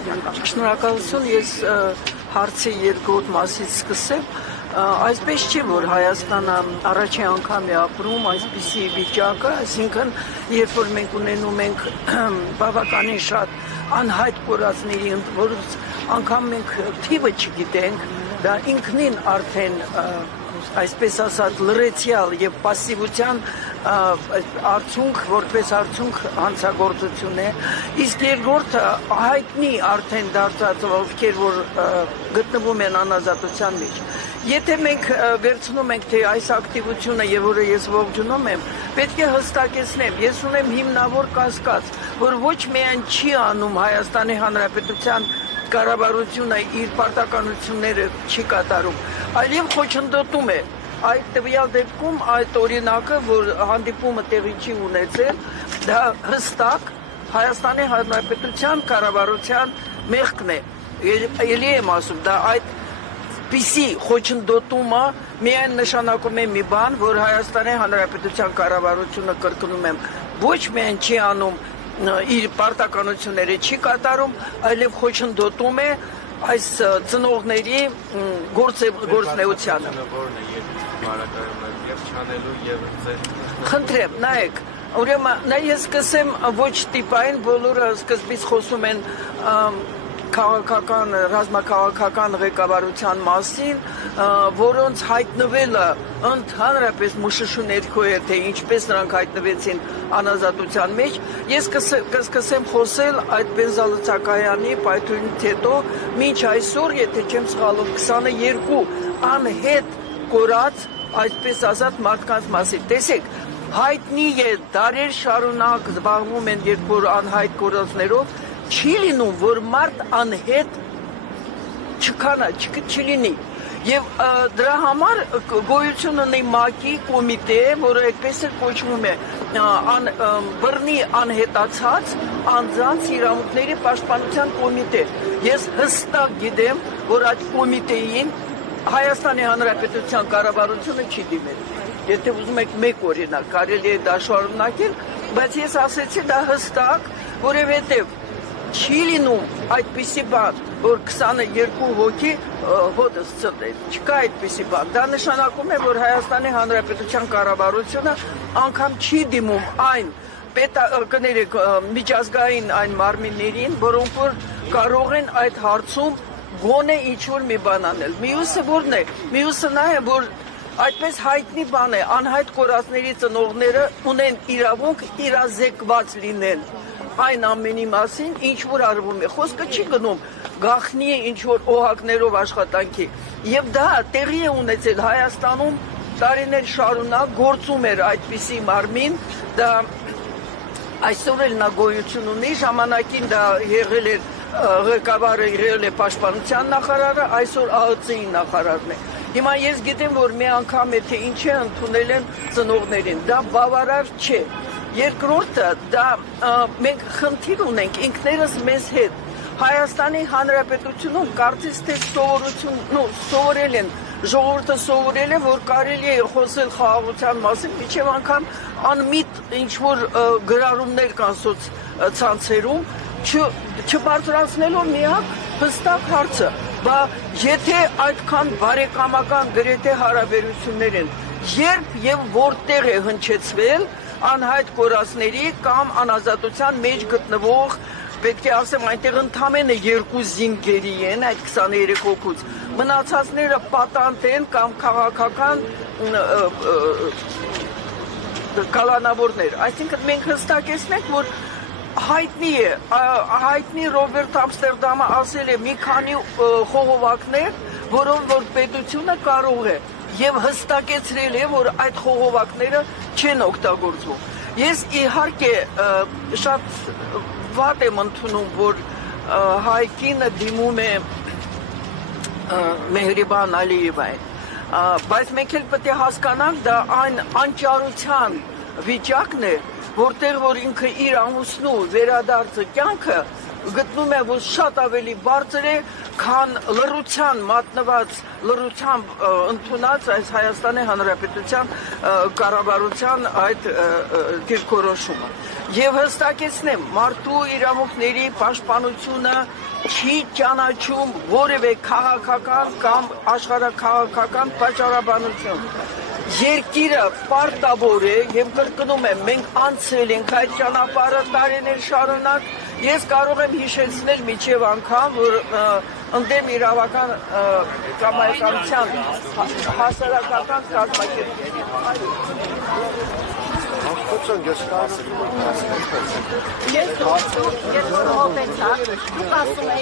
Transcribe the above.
Շնորհակալություն, ես հարցի երկրորդ մասից սկսեմ, այսպես չի, որ Հայաստանը առաջի անգամ է ապրում այսպիսի վիճակը, այսինքն երբ որ մենք ունենում ենք բավականին շատ անհայտ կորածների, որոնց անգամ մենք թիվը չգիտենք, դա ինքնին արդեն այսպես ասած լրեցյալ եւ պասիվության արդյունք, որպես արդյունք հանցագործություն է, իսկ երկրորդը հայտնի արդեն դարձած ովքեր որ գտնվում են անազատության մեջ։ Եթե մենք վերցնում ենք թե այս ակտիվությունը եւ որը ես ողջունում եմ, պետք է հստակեցնեմ, ես ունեմ հիմնավոր կասկած, որ ոչ միայն չի անում Հայաստանի Հանրապետության կառավարությունը իր պարտականությունները չի կատարում, այլև խոչընդոտում է այդ տվյալ դեպքում այդ օրինակը, որ հանդիպումը տեղի չի ունեցել, դա հստակ Հայաստանի Հանրապետության կառավարության մեղքն է։ Ելի եմ ասում, դա այդպիսի խոչընդոտումը միայն նշանակում է մի բան, որ Հայաստանի Հանրապետության կառավարությունը, կրկնում եմ, ոչ միայն չի անում իր պարտականությունները չի կատարում, այլև խոչընդոտում է այս ծնողների գործնեությանը։ Խնդրեմ, նայեք, ուրեմն ես սկսեմ ոչ տիպային, բոլորը սկզբից խոսում են քաղաքական, ռազմաքաղաքական ղեկավարության մասին, որոնց հայտնվելը ընդհանրապես մշուշու ներքո է, թե ինչպես նրանք հայտնվեցին անազատության մեջ, ես կսկսեմ խոսել այդ բենզալցակայանի պայթյունից հետո, մինչ այսօր, եթե չեմ սխալվում, 22 անհետ կորած, այսպես ասած, մարդկանց մասին։ Տեսեք, հայտնի է, դարեր շարունակ զբաղվում են երկու անհայտ կորածներով, չի լինում, որ մարդ անհետ չլինի։ Եվ դրա համար գոյություն ունի ՄԱԿ-ի կոմիտե, որը այդպես էլ կոչվում է բռնի անհետացած անձանց իրավունքների պաշտպանության կոմիտե։ Ես հստակ գիտեմ, որ այդ կոմիտեին Հայաստանի Հանրապետության կառավարությունը չի դիմել։ Եթե ուզում եք մեկ օրինակ, կարելի է դա շարունակել, բայց ես ասեցի դա հստակ, որովհետև չի լինում այդպիսի բան, որ 22 հոգի հոտս ծտել, չկա այդպիսի բան, դա նշանակում է, որ Հայաստանի Հանրապետության կառավարությունը անգամ չի դիմում այն միջազգային այն մարմիններին, որոնք որ կարող են այդ հարցում գոնե ինչ-որ մի բան անել։ Մյուսը որն է, մյուսը նա է, որ այդպես հայտնի բան է, անհայտ կորածների ծնողները ունեն իրավունք իրազեկված լինել այն ամենի մասին, ինչ որ արվում է, խոսքը չի գնում գախնի ինչ որ օհակներով աշխատանքի, եւ դա տեղի է ունեցել Հայաստանում տարիներ շարունակ գործում էր այդպիսի մարմին, դա այսօր էլ նա գոյություն ունի, ժամանակին դա եղել էր ղեկավարը եղել է պաշտպանության նախարարը, այսօր ԱԸՑ-ի նախարարն է։ Հիմա ես գիտեմ, որ մի անգամ է թե ինչ է ընդունել են ծնողներին, դա բավարար չէ։ Երկրորդը, դա մենք խնդիր ունենք ինքներս մեզ հետ։ Հայաստանի Հանրապետությունում կարծես թե սովորել են, ժողովուրդը սովորել է, որ կարելի է խոսել խաղաղության մասին, մինչև անգամ անմիտ ինչ-որ գրառումներ կան սոցցանցերում, չբարձրացնելով միակ հստակ հարցը, բա եթե այդքան բարեկամական գրեթե հարաբերություններ են, երբ եւ որտեղ է հնչեցվել անհայտ կորածների կամ անազատության մեջ գտնվող, պետք է ասեմ, այնտեղ ընդամենը 2 զինկերի են այդ 23 հոգուց, մնացածները պատանտ են կամ քաղաքական կալանավորներ, այսինքն մենք հստակեցնենք, որ հայտնի Ռոբերտ Ամստերդամը ասել է մի քանի խողովակներ, որով որ պետությունը կարող է եւ հստակեցրել է, որ այդ խողովակները չեն օգտագործվում։ Ես իհարկե շատ վատ եմ ընդունում, որ հայկինը դիմում է Մեհրիբան Ալիևային, բայց մենք էլ պետք է հասկանանք, դա այն անճարության վիճակն է, որտեղ որ ինքը իր ամուսնու վերադարձը կյանքը գտնում եմ, որ շատ ավելի բարձր է, քան լռության մատնված, լռությամբ ընդունած այս Հայաստանի Հանրապետության կառավարության այդ դիրքորոշումը։ Եվ հստակեցնեմ, մարդու իրավունքների պաշտպանությունը չի ճանաչում որևէ քաղաքական կամ աշխարհաքաղաքական պատճառաբանություն։ Երկիրը պարտավոր է եւ կրկնում եմ, մենք անցել ենք այդ ճանապարհը տարիներ շարունակ։ Ես կարող եմ հիշեցնել միջև անգամ, որ ընդդեմ իրավական կամայականության հասարակական կազմակերպների Ես հոբեցա, դուք ասում եք